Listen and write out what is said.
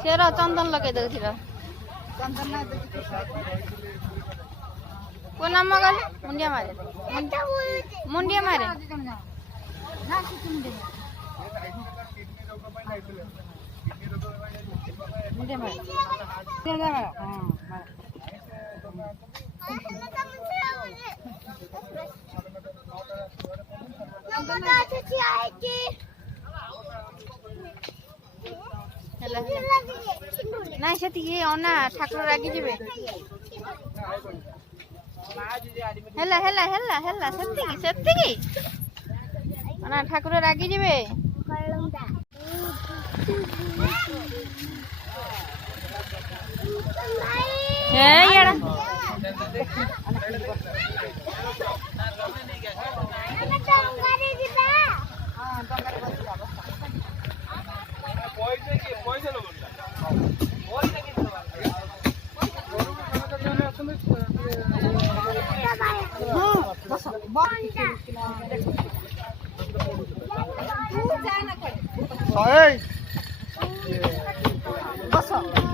सेर चंदन लगे दउथिर चंदन ना को नाम गल मुंडिया मारे मुंडिया मारे ना मुंडिया मारे ना से अना ठाकुर रागी जीवे हेला हेला हेला हेला सेतिकी सेतिकी अना ठाकुर रागी जीवे ए याडा Sorry. बस